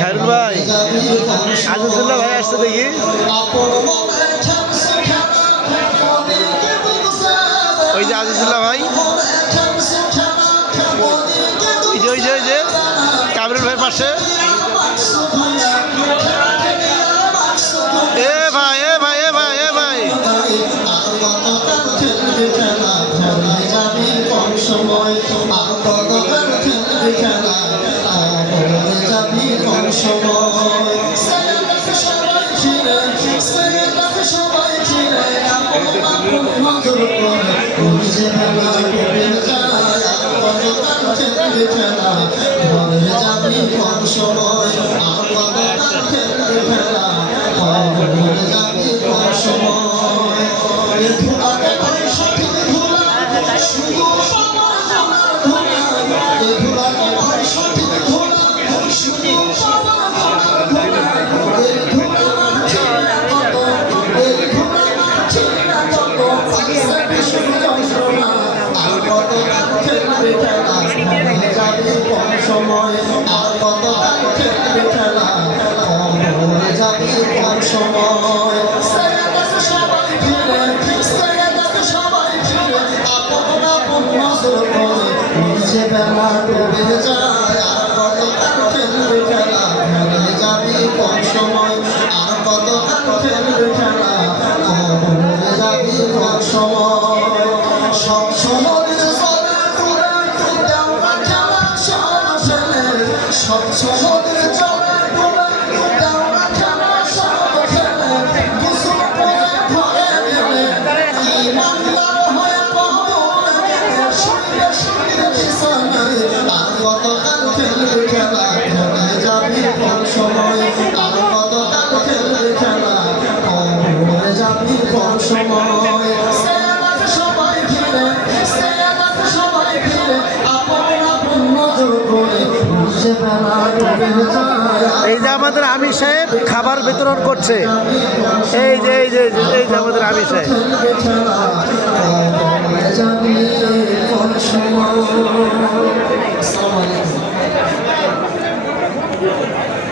খায়রুল ভাই, আজিজুল্লাহ ভাই আসছে দেখি। ওই যে আজিজুল্লাহ ভাই, ওই যে কামরুল ভাইয়ের পাশে। এ ভাই এ ভাই এ ভাই এ ভাই এই যে আমাদের আমির সাহেব খাবার বিতরণ করছে। এই যে আমাদের আমির সাহেব।